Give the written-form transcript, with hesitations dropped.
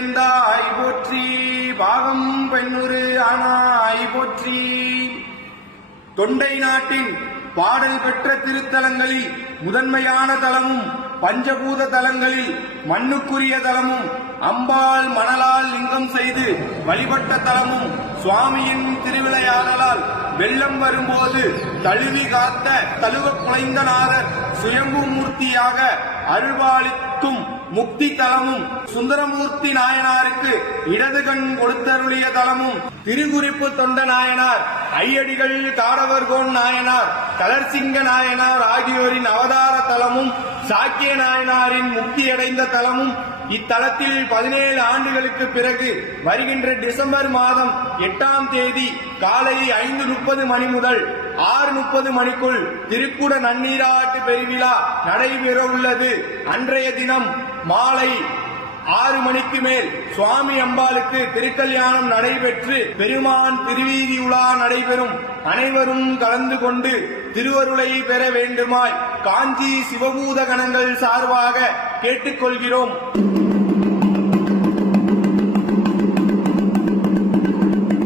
எந்தாய் போற்றி, பாகம் பெண்ணுரு ஆனாய் போற்றி. தொண்டை நாட்டின் பாடல் பெற்ற திருத்தலங்களில் முதன்மையான தலமும் பஞ்சபூத தலங்களில் மண்ணுக்குரிய தலமும் அம்பாள் மணலால் லிங்கம் செய்து வழிபட்ட தலமும் சுவாமியின் திருவிளையாடலால் வெள்ளம் வரும்போது தழுவி காத்த தழுவ குலைந்தநாதர் சுயம்பு மூர்த்தியாக அருள்பாலிக்கும் முக்தி தலமும் சுந்தரமூர்த்தி நாயனாருக்கு இடது கண் கொடுத்தருளிய தலமும் திருக்குறிப்பு தொண்ட நாயனார், ஐயடிகள் காடவர்கோன் நாயனார், கலர்சிங்க நாயனார் ஆகியோரின் அவதார தலமும் சாக்கிய நாயனாரின் முக்தியடைந்த தலமும் இத்தலத்தில் 17 ஆண்டுகளுக்கு பிறகு வருகின்ற டிசம்பர் மாதம் 8ஆம் தேதி காலை 5:30 மணி முதல் 6:30 மணிக்குள் திருக்குட நன்னீராட்டு பெருவிழா நடைபெற உள்ளது. அன்றைய தினம் மாலை 6 மணிக்கு மேல் சுவாமி அம்பாளுக்கு திருக்கல்யாணம் நடைபெற்று பெருமான் திருவீதி உலா நடைபெறும். அனைவரும் கலந்து கொண்டு திருவருளை பெற வேண்டுமாய் காஞ்சி சிவபூத கணங்கள் சார்பாக கேட்டுக்கொள்கிறோம்.